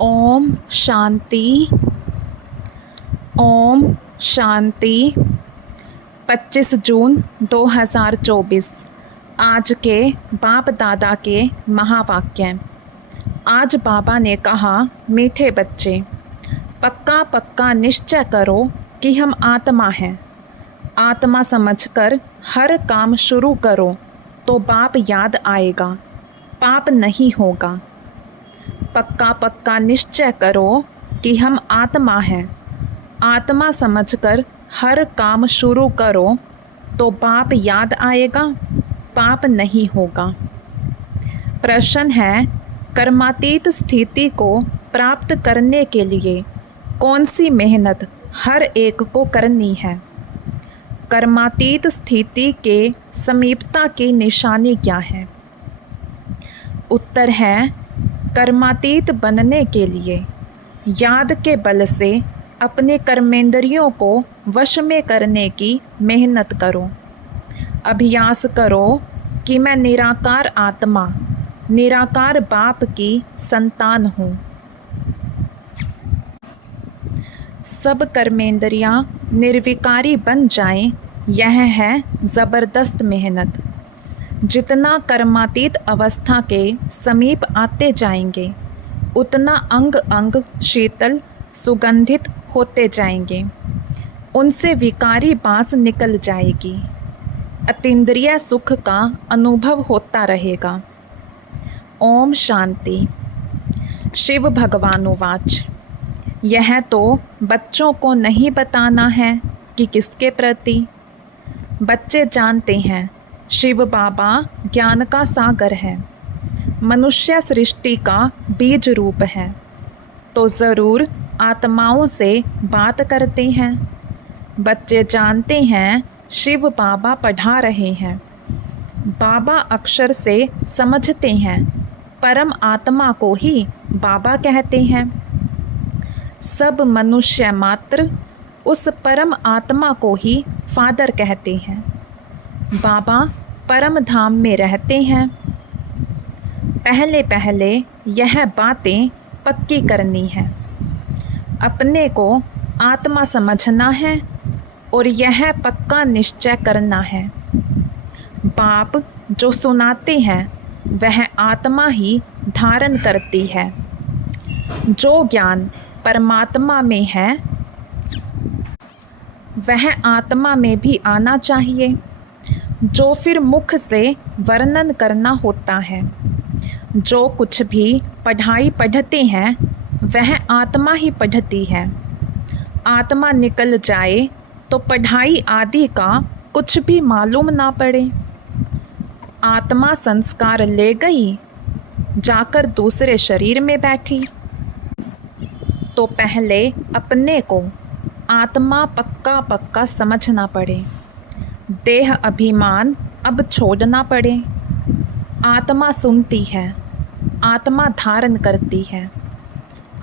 ओम शांति। ओम शांति। 25 जून 2024 आज के बाप दादा के महावाक्य। आज बाबा ने कहा, मीठे बच्चे, पक्का पक्का निश्चय करो कि हम आत्मा हैं। आत्मा समझकर हर काम शुरू करो तो बाप याद आएगा, पाप नहीं होगा। पक्का पक्का निश्चय करो कि हम आत्मा हैं। आत्मा समझकर हर काम शुरू करो तो बाप याद आएगा, पाप नहीं होगा। प्रश्न है, कर्मातीत स्थिति को प्राप्त करने के लिए कौन सी मेहनत हर एक को करनी है? कर्मातीत स्थिति के समीपता की निशानी क्या है? उत्तर है, कर्मातीत बनने के लिए याद के बल से अपने कर्मेंद्रियों को वश में करने की मेहनत करो। अभ्यास करो कि मैं निराकार आत्मा, निराकार बाप की संतान हूँ। सब कर्मेंद्रियाँ निर्विकारी बन जाएं, यह है ज़बरदस्त मेहनत। जितना कर्मातीत अवस्था के समीप आते जाएंगे, उतना अंग अंग शीतल सुगंधित होते जाएंगे। उनसे विकारी बांस निकल जाएगी। अतीन्द्रिय सुख का अनुभव होता रहेगा। ओम शांति। शिव भगवानुवाच। यह तो बच्चों को नहीं बताना है कि किसके प्रति। बच्चे जानते हैं शिव बाबा ज्ञान का सागर है, मनुष्य सृष्टि का बीज रूप है, तो ज़रूर आत्माओं से बात करते हैं। बच्चे जानते हैं शिव बाबा पढ़ा रहे हैं। बाबा अक्षर से समझते हैं, परम आत्मा को ही बाबा कहते हैं। सब मनुष्य मात्र उस परम आत्मा को ही फादर कहते हैं। बाबा परम धाम में रहते हैं। पहले पहले यह बातें पक्की करनी है। अपने को आत्मा समझना है और यह पक्का निश्चय करना है। बाप जो सुनाते हैं वह आत्मा ही धारण करती है। जो ज्ञान परमात्मा में है वह आत्मा में भी आना चाहिए, जो फिर मुख से वर्णन करना होता है। जो कुछ भी पढ़ाई पढ़ते हैं वह आत्मा ही पढ़ती है। आत्मा निकल जाए तो पढ़ाई आदि का कुछ भी मालूम ना पड़े। आत्मा संस्कार ले गई, जाकर दूसरे शरीर में बैठी, तो पहले अपने को आत्मा पक्का पक्का समझना पड़े। देह अभिमान अब छोड़ना पड़े। आत्मा सुनती है, आत्मा धारण करती है।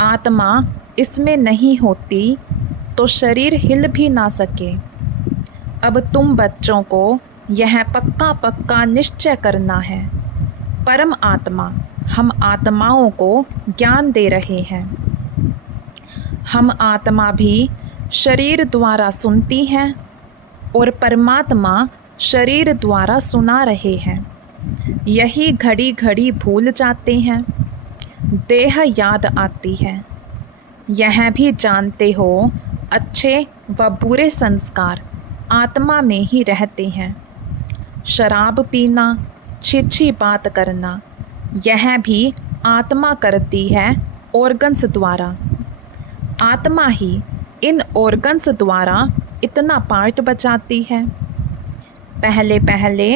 आत्मा इसमें नहीं होती तो शरीर हिल भी ना सके। अब तुम बच्चों को यह पक्का पक्का निश्चय करना है। परम आत्मा हम आत्माओं को ज्ञान दे रहे हैं। हम आत्मा भी शरीर द्वारा सुनती हैं और परमात्मा शरीर द्वारा सुना रहे हैं। यही घड़ी घड़ी भूल जाते हैं। देह याद आती है। यह भी जानते हो अच्छे व बुरे संस्कार आत्मा में ही रहते हैं। शराब पीना, छिछी बात करना, यह भी आत्मा करती है ऑर्गन्स द्वारा। आत्मा ही इन ऑर्गन्स द्वारा इतना पार्ट बचाती है। पहले पहले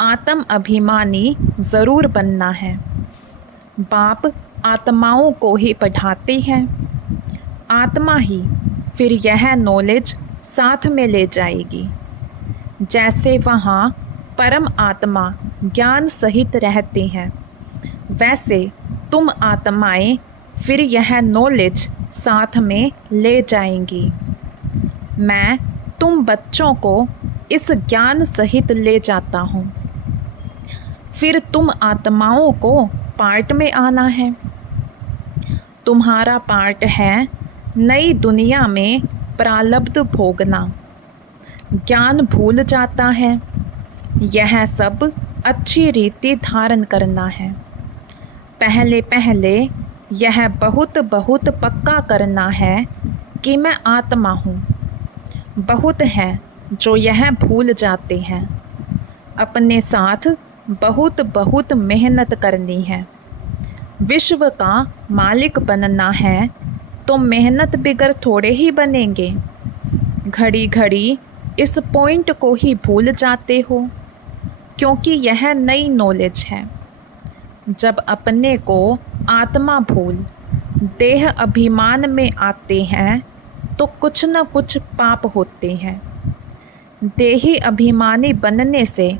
आत्म अभिमानी ज़रूर बनना है। बाप आत्माओं को ही पढ़ाते हैं। आत्मा ही फिर यह नॉलेज साथ में ले जाएगी। जैसे वहाँ परम आत्मा ज्ञान सहित रहते हैं, वैसे तुम आत्माएं फिर यह नॉलेज साथ में ले जाएंगी। मैं तुम बच्चों को इस ज्ञान सहित ले जाता हूँ। फिर तुम आत्माओं को पार्ट में आना है। तुम्हारा पार्ट है नई दुनिया में प्रारब्ध भोगना। ज्ञान भूल जाता है, यह सब अच्छी रीति धारण करना है। पहले पहले यह बहुत बहुत पक्का करना है कि मैं आत्मा हूँ। बहुत हैं जो यह भूल जाते हैं। अपने साथ बहुत बहुत मेहनत करनी है। विश्व का मालिक बनना है तो मेहनत बिगर थोड़े ही बनेंगे। घड़ी घड़ी इस पॉइंट को ही भूल जाते हो, क्योंकि यह नई नॉलेज है। जब अपने को आत्मा भूल देह अभिमान में आते हैं तो कुछ न कुछ पाप होते हैं। देही अभिमानी बनने से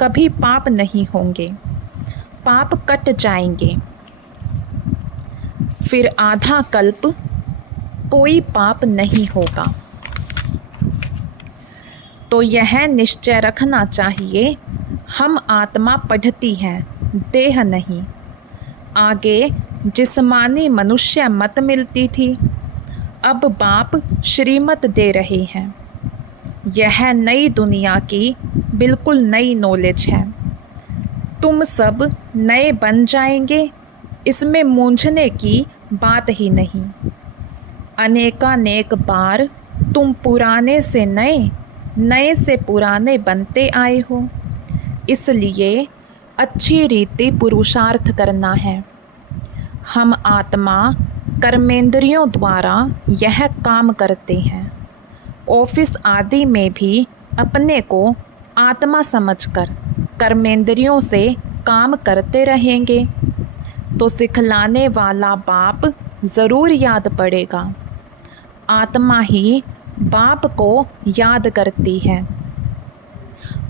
कभी पाप नहीं होंगे, पाप कट जाएंगे। फिर आधा कल्प कोई पाप नहीं होगा। तो यह निश्चय रखना चाहिए, हम आत्मा पढ़ती हैं, देह नहीं। आगे जिस्मानी मनुष्य मत मिलती थी, अब बाप श्रीमत दे रहे हैं। यह नई दुनिया की बिल्कुल नई नॉलेज है। तुम सब नए बन जाएंगे, इसमें मूंझने की बात ही नहीं। अनेकानेक बार तुम पुराने से नए, नए से पुराने बनते आए हो। इसलिए अच्छी रीति पुरुषार्थ करना है। हम आत्मा कर्मेंद्रियों द्वारा यह काम करते हैं। ऑफिस आदि में भी अपने को आत्मा समझकर कर्मेंद्रियों से काम करते रहेंगे तो सिखलाने वाला बाप ज़रूर याद पड़ेगा। आत्मा ही बाप को याद करती है।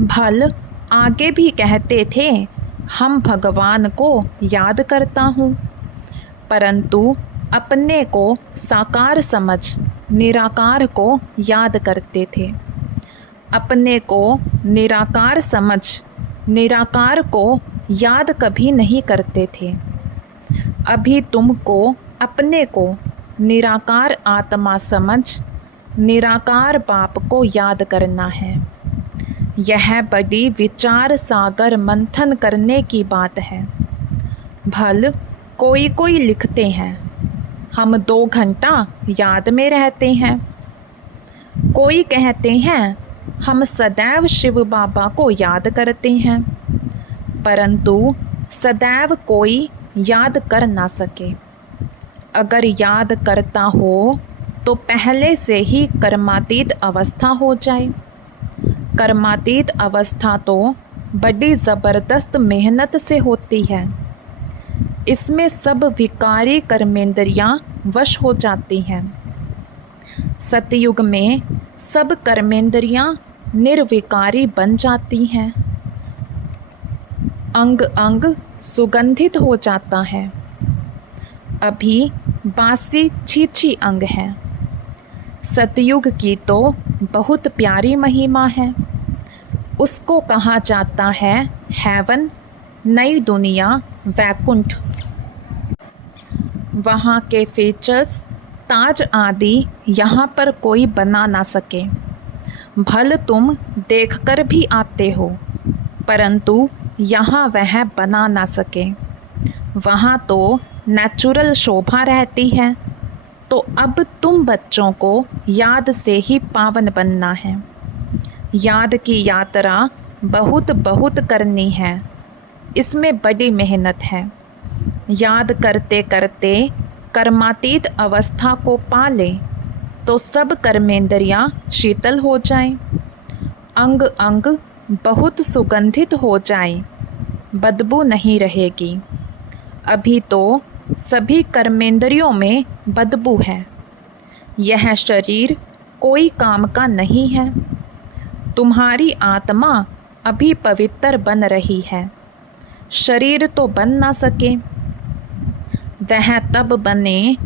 भल आगे भी कहते थे, हम भगवान को याद करता हूँ, परंतु अपने को साकार समझ निराकार को याद करते थे। अपने को निराकार समझ निराकार को याद कभी नहीं करते थे। अभी तुमको अपने को निराकार आत्मा समझ निराकार बाप को याद करना है। यह बड़ी विचार सागर मंथन करने की बात है। भल कोई कोई लिखते हैं, हम 2 घंटा याद में रहते हैं। कोई कहते हैं, हम सदैव शिव बाबा को याद करते हैं, परंतु सदैव कोई याद कर ना सके। अगर याद करता हो तो पहले से ही कर्मातीत अवस्था हो जाए। कर्मातीत अवस्था तो बड़ी ज़बरदस्त मेहनत से होती है। इसमें सब विकारी कर्मेंद्रियां वश हो जाती हैं। सतयुग में सब कर्मेंद्रियां निर्विकारी बन जाती हैं। अंग अंग सुगंधित हो जाता है। अभी बासी छीछी अंग है। सतयुग की तो बहुत प्यारी महिमा है। उसको कहा जाता है हेवन, नई दुनिया, वैकुंठ। वहाँ के फीचर्स ताज आदि यहाँ पर कोई बना ना सके। भल तुम देखकर भी आते हो, परंतु यहाँ वह बना ना सके। वहाँ तो नेचुरल शोभा रहती है। तो अब तुम बच्चों को याद से ही पावन बनना है। याद की यात्रा बहुत बहुत करनी है। इसमें बड़ी मेहनत है। याद करते करते कर्मातीत अवस्था को पा लें तो सब कर्मेंद्रियां शीतल हो जाएं, अंग अंग बहुत सुगंधित हो जाएं, बदबू नहीं रहेगी। अभी तो सभी कर्मेंद्रियों में बदबू है। यह शरीर कोई काम का नहीं है। तुम्हारी आत्मा अभी पवित्र बन रही है। शरीर तो बन ना सके। वह तब बने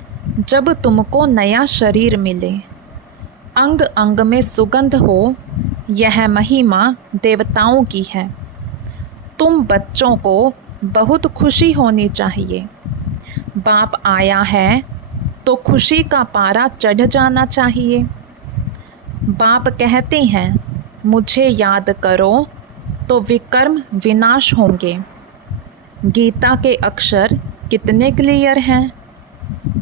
जब तुमको नया शरीर मिले, अंग अंग में सुगंध हो। यह महिमा देवताओं की है। तुम बच्चों को बहुत खुशी होनी चाहिए। बाप आया है तो खुशी का पारा चढ़ जाना चाहिए। बाप कहते हैं मुझे याद करो तो विकर्म विनाश होंगे। गीता के अक्षर कितने क्लियर हैं।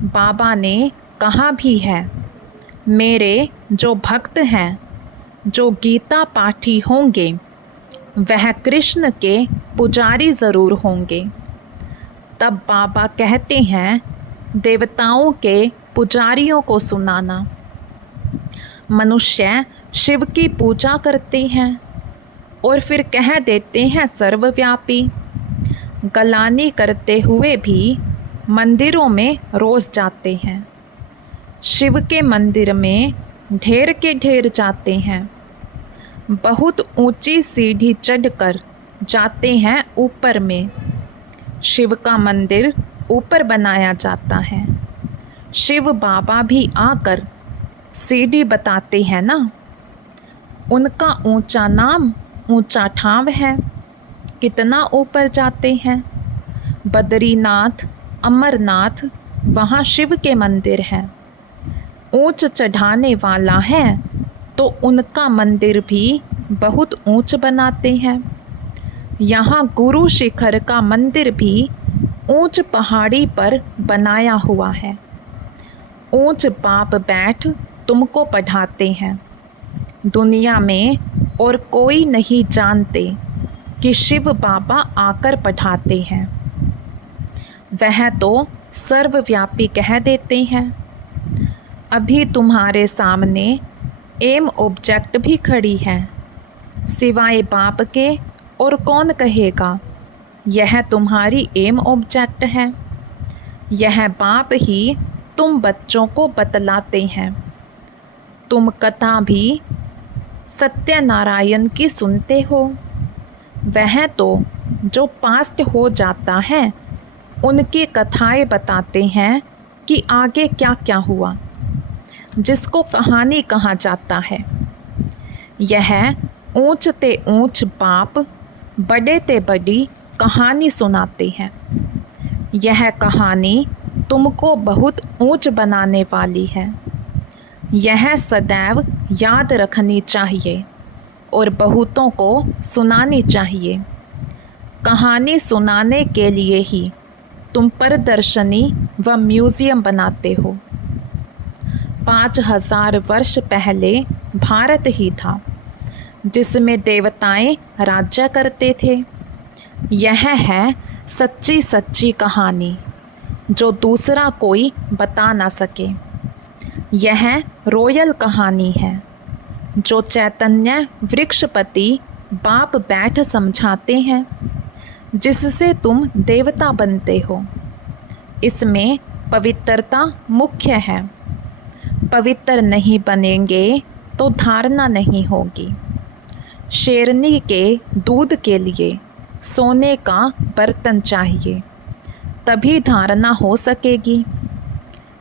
बाबा ने कहा भी है, मेरे जो भक्त हैं, जो गीता पाठी होंगे, वह कृष्ण के पुजारी ज़रूर होंगे। तब बाबा कहते हैं देवताओं के पुजारियों को सुनाना। मनुष्य शिव की पूजा करते हैं और फिर कह देते हैं सर्वव्यापी। गलानी करते हुए भी मंदिरों में रोज़ जाते हैं। शिव के मंदिर में ढेर के ढेर जाते हैं। बहुत ऊंची सीढ़ी चढ़कर जाते हैं ऊपर में। शिव का मंदिर ऊपर बनाया जाता है। शिव बाबा भी आकर सीढ़ी बताते हैं ना। उनका ऊंचा नाम ऊंचा ठाव है। कितना ऊपर जाते हैं। बद्रीनाथ, अमरनाथ, वहाँ शिव के मंदिर हैं। ऊंच चढ़ाने वाला है तो उनका मंदिर भी बहुत ऊंच बनाते हैं। यहाँ गुरु शिखर का मंदिर भी ऊंच पहाड़ी पर बनाया हुआ है। ऊंच बाप बैठ तुमको पढ़ाते हैं। दुनिया में और कोई नहीं जानते कि शिव बाबा आकर पढ़ाते हैं। वह तो सर्वव्यापी कह देते हैं। अभी तुम्हारे सामने एम ऑब्जेक्ट भी खड़ी है। सिवाय बाप के और कौन कहेगा यह तुम्हारी एम ऑब्जेक्ट है। यह बाप ही तुम बच्चों को बतलाते हैं। तुम कथा भी सत्यनारायण की सुनते हो। वह तो जो पास्ट हो जाता है उनकी कथाएं बताते हैं कि आगे क्या क्या हुआ, जिसको कहानी कहा जाता है। यह ऊंच ते ऊंच बाप बड़े ते बड़ी कहानी सुनाते हैं। यह कहानी तुमको बहुत ऊंच बनाने वाली है। यह सदैव याद रखनी चाहिए और बहुतों को सुनानी चाहिए। कहानी सुनाने के लिए ही तुम प्रदर्शनी व म्यूज़ियम बनाते हो। 5000 वर्ष पहले भारत ही था जिसमें देवताएं राज्य करते थे। यह है सच्ची सच्ची कहानी जो दूसरा कोई बता ना सके। यह रॉयल कहानी है जो चैतन्य वृक्षपति बाप बैठ समझाते हैं, जिससे तुम देवता बनते हो। इसमें पवित्रता मुख्य है। पवित्र नहीं बनेंगे तो धारणा नहीं होगी। शेरनी के दूध के लिए सोने का बर्तन चाहिए, तभी धारणा हो सकेगी।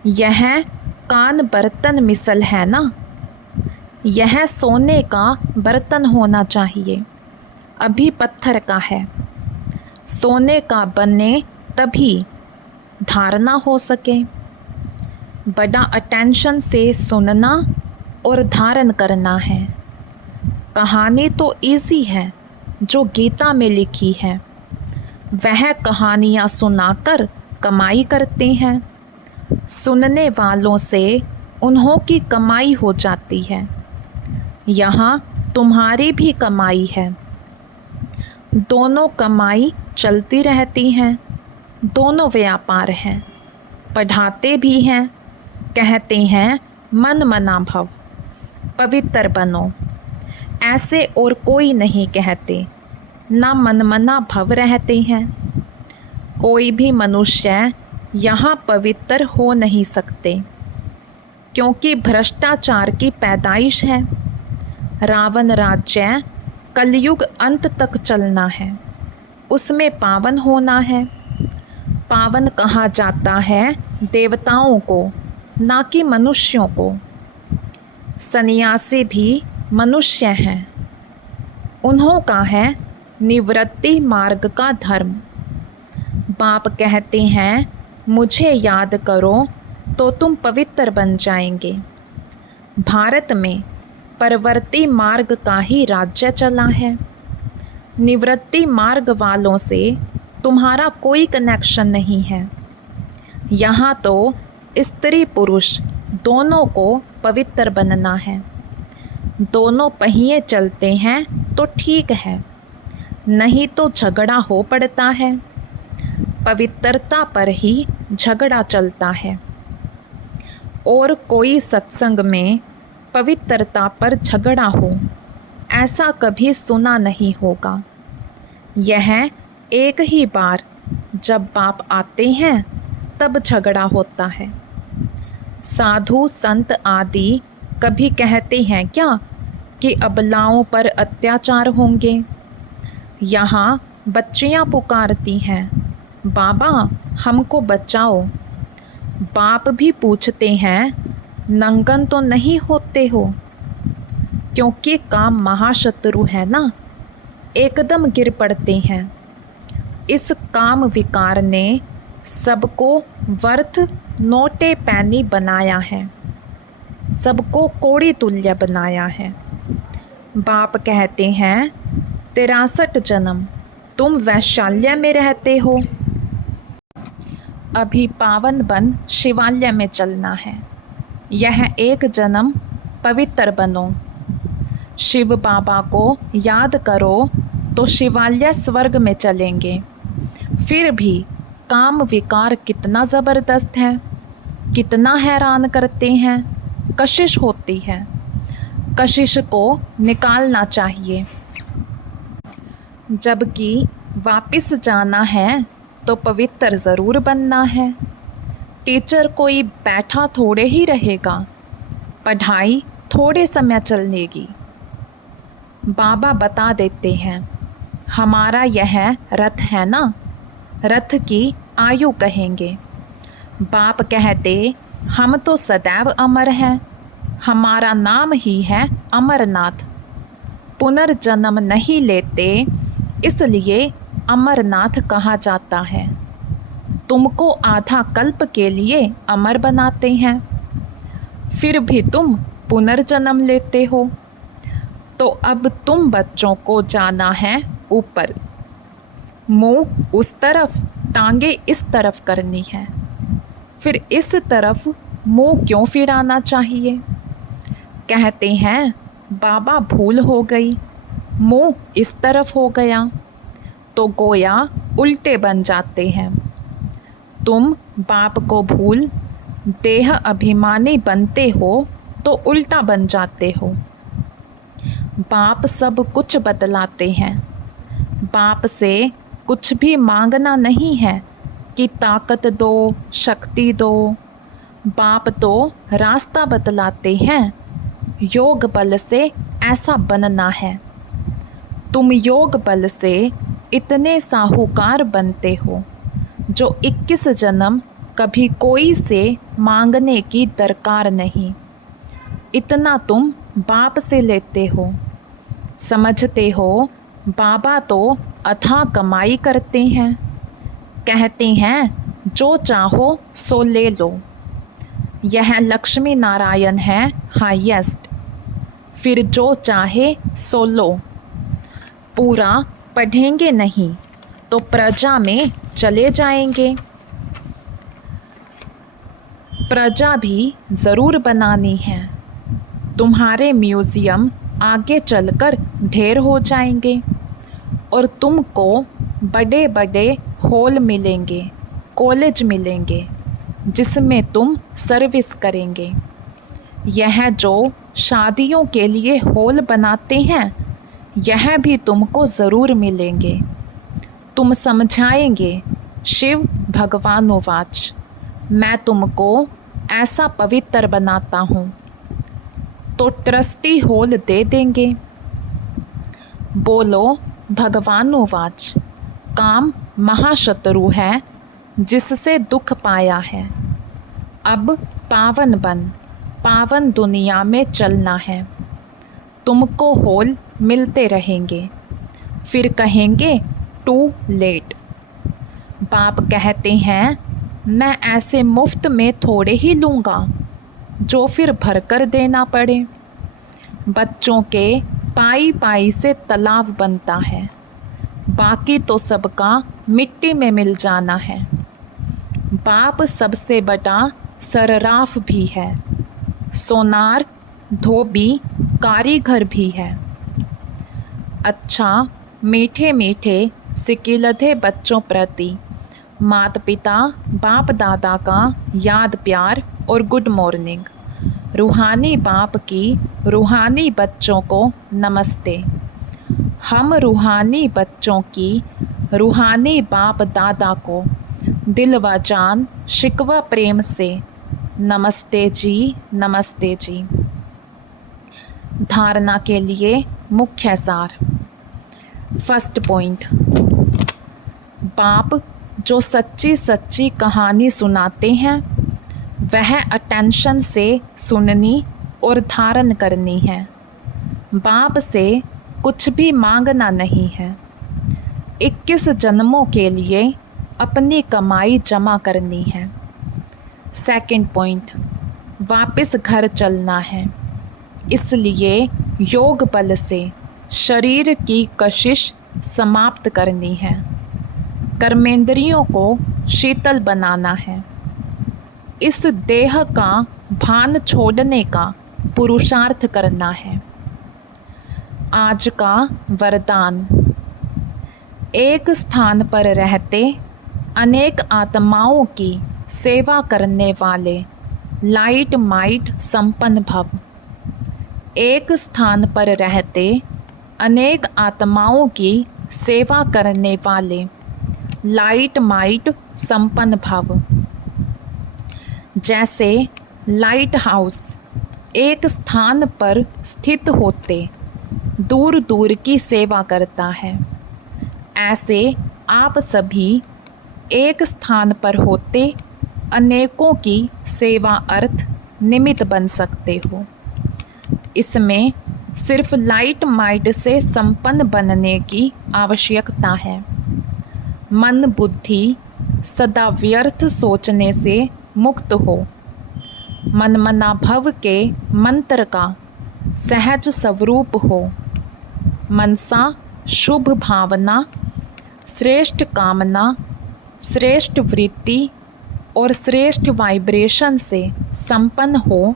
यह कान बर्तन मिसल है ना। यह सोने का बर्तन होना चाहिए, अभी पत्थर का है। सोने का बने तभी धारणा हो सके। बड़ा अटेंशन से सुनना और धारण करना है। कहानी तो इजी है जो गीता में लिखी है। वह कहानियाँ सुनाकर कमाई करते हैं। सुनने वालों से उन्हों की कमाई हो जाती है। यहाँ तुम्हारी भी कमाई है। दोनों कमाई चलती रहती हैं। दोनों व्यापार हैं। पढ़ाते भी हैं। कहते हैं मन मना भव, पवित्र बनो। ऐसे और कोई नहीं कहते, ना मनमना भव रहते हैं। कोई भी मनुष्य यहाँ पवित्र हो नहीं सकते, क्योंकि भ्रष्टाचार की पैदाइश है। रावण राज्य कलयुग अंत तक चलना है, उसमें पावन होना है। पावन कहा जाता है देवताओं को, ना कि मनुष्यों को। सन्यासी भी मनुष्य हैं। उन्हों का है निवृत्ति मार्ग का धर्म। बाप कहते हैं मुझे याद करो तो तुम पवित्र बन जाएंगे। भारत में परवर्ती मार्ग का ही राज्य चला है। निवृत्ति मार्ग वालों से तुम्हारा कोई कनेक्शन नहीं है। यहाँ तो स्त्री पुरुष दोनों को पवित्र बनना है। दोनों पहिए चलते हैं तो ठीक है, नहीं तो झगड़ा हो पड़ता है। पवित्रता पर ही झगड़ा चलता है। और कोई सत्संग में पवित्रता पर झगड़ा हो, ऐसा कभी सुना नहीं होगा। यह एक ही बार जब बाप आते हैं तब झगड़ा होता है। साधु संत आदि कभी कहते हैं क्या कि अबलाओं पर अत्याचार होंगे? यहाँ बच्चियाँ पुकारती हैं, बाबा हमको बचाओ। बाप भी पूछते हैं, नंगन तो नहीं होते हो? क्योंकि काम महाशत्रु है ना, एकदम गिर पड़ते हैं। इस काम विकार ने सबको व्यर्थ नोटे पैनी बनाया है, सबको कोड़ी तुल्य बनाया है। बाप कहते हैं 63 जन्म तुम वैशाल्य में रहते हो, अभी पावन बन शिवालय में चलना है। यह एक जन्म पवित्र बनो। शिव बाबा को याद करो तो शिवालय स्वर्ग में चलेंगे। फिर भी काम विकार कितना ज़बरदस्त है, कितना हैरान करते हैं। कशिश होती है, कशिश को निकालना चाहिए। जबकि वापस जाना है तो पवित्र ज़रूर बनना है। टीचर कोई बैठा थोड़े ही रहेगा, पढ़ाई थोड़े समय चलेगी। बाबा बता देते हैं, हमारा यह रथ है ना, रथ की आयु कहेंगे। बाप कहते, हम तो सदैव अमर हैं, हमारा नाम ही है अमरनाथ। पुनर्जन्म नहीं लेते, इसलिए अमरनाथ कहा जाता है। तुमको आधा कल्प के लिए अमर बनाते हैं, फिर भी तुम पुनर्जन्म लेते हो। तो अब तुम बच्चों को जाना है ऊपर, मुंह उस तरफ, टांगे इस तरफ करनी है। फिर इस तरफ मुंह क्यों फिराना चाहिए? कहते हैं, बाबा भूल हो गई, मुंह इस तरफ हो गया, तो गोया उल्टे बन जाते हैं। तुम बाप को भूल देह अभिमानी बनते हो तो उल्टा बन जाते हो। बाप सब कुछ बतलाते हैं। बाप से कुछ भी मांगना नहीं है कि ताकत दो, शक्ति दो। बाप तो रास्ता बतलाते हैं, योग बल से ऐसा बनना है। तुम योग बल से इतने साहूकार बनते हो जो 21 जन्म कभी कोई से मांगने की दरकार नहीं। इतना तुम बाप से लेते हो। समझते हो बाबा तो अथाह कमाई करते हैं। कहते हैं जो चाहो सो ले लो। यह लक्ष्मी नारायण है हाईएस्ट, फिर जो चाहे सो लो। पूरा पढ़ेंगे नहीं तो प्रजा में चले जाएंगे। प्रजा भी ज़रूर बनानी है। तुम्हारे म्यूज़ियम आगे चलकर ढेर हो जाएंगे और तुमको बड़े बड़े हॉल मिलेंगे, कॉलेज मिलेंगे, जिसमें तुम सर्विस करेंगे। यह जो शादियों के लिए हॉल बनाते हैं, यह भी तुमको ज़रूर मिलेंगे। तुम समझाएंगे, शिव भगवानुवाच, मैं तुमको ऐसा पवित्र बनाता हूँ, तो ट्रस्टी हॉल दे देंगे। बोलो भगवानुवाच, काम महाशत्रु है जिससे दुख पाया है। अब पावन बन, पावन दुनिया में चलना है। तुमको हॉल मिलते रहेंगे, फिर कहेंगे टू लेट। बाप कहते हैं मैं ऐसे मुफ्त में थोड़े ही लूँगा जो फिर भरकर देना पड़े। बच्चों के पाई पाई से तालाब बनता है, बाकी तो सबका मिट्टी में मिल जाना है। बाप सबसे बड़ा सर्राफ भी है, सोनार धोबी कारीगर भी है। अच्छा, मीठे मीठे सिकिलधे बच्चों प्रति माता पिता बाप दादा का याद प्यार और गुड मॉर्निंग। रूहानी बाप की रूहानी बच्चों को नमस्ते। हम रूहानी बच्चों की रूहानी बाप दादा को दिल व जान शिकवा प्रेम से नमस्ते जी, नमस्ते जी। धारणा के लिए मुख्य सार। फर्स्ट पॉइंट, बाप जो सच्ची सच्ची कहानी सुनाते हैं वह अटेंशन से सुननी और धारण करनी है। बाप से कुछ भी मांगना नहीं है। 21 जन्मों के लिए अपनी कमाई जमा करनी है। सेकंड पॉइंट, वापस घर चलना है, इसलिए योग बल से शरीर की कशिश समाप्त करनी है। कर्मेंद्रियों को शीतल बनाना है। इस देह का भान छोड़ने का पुरुषार्थ करना है। आज का वरदान, एक स्थान पर रहते अनेक आत्माओं की सेवा करने वाले लाइट माइट संपन्न भव। एक स्थान पर रहते अनेक आत्माओं की सेवा करने वाले लाइट माइट संपन्न भव। जैसे लाइट हाउस एक स्थान पर स्थित होते दूर दूर की सेवा करता है, ऐसे आप सभी एक स्थान पर होते अनेकों की सेवा अर्थ निमित्त बन सकते हो। इसमें सिर्फ लाइट माइट से संपन्न बनने की आवश्यकता है। मन बुद्धि सदा व्यर्थ सोचने से मुक्त हो। मनमना भव के मंत्र का सहज स्वरूप हो। मनसा शुभ भावना, श्रेष्ठ कामना, श्रेष्ठ वृत्ति और श्रेष्ठ वाइब्रेशन से संपन्न हो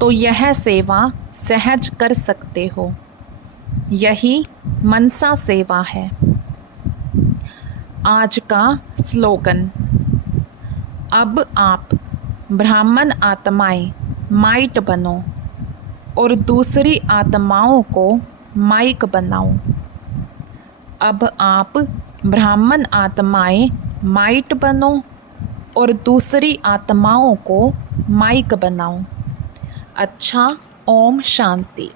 तो यह सेवा सहज कर सकते हो। यही मनसा सेवा है। आज का स्लोगन, अब आप ब्राह्मण आत्माएं माइट बनो और दूसरी आत्माओं को माइक बनाओ। अब आप ब्राह्मण आत्माएं माइट बनो और दूसरी आत्माओं को माइक बनाओ। अच्छा, ओम शांति।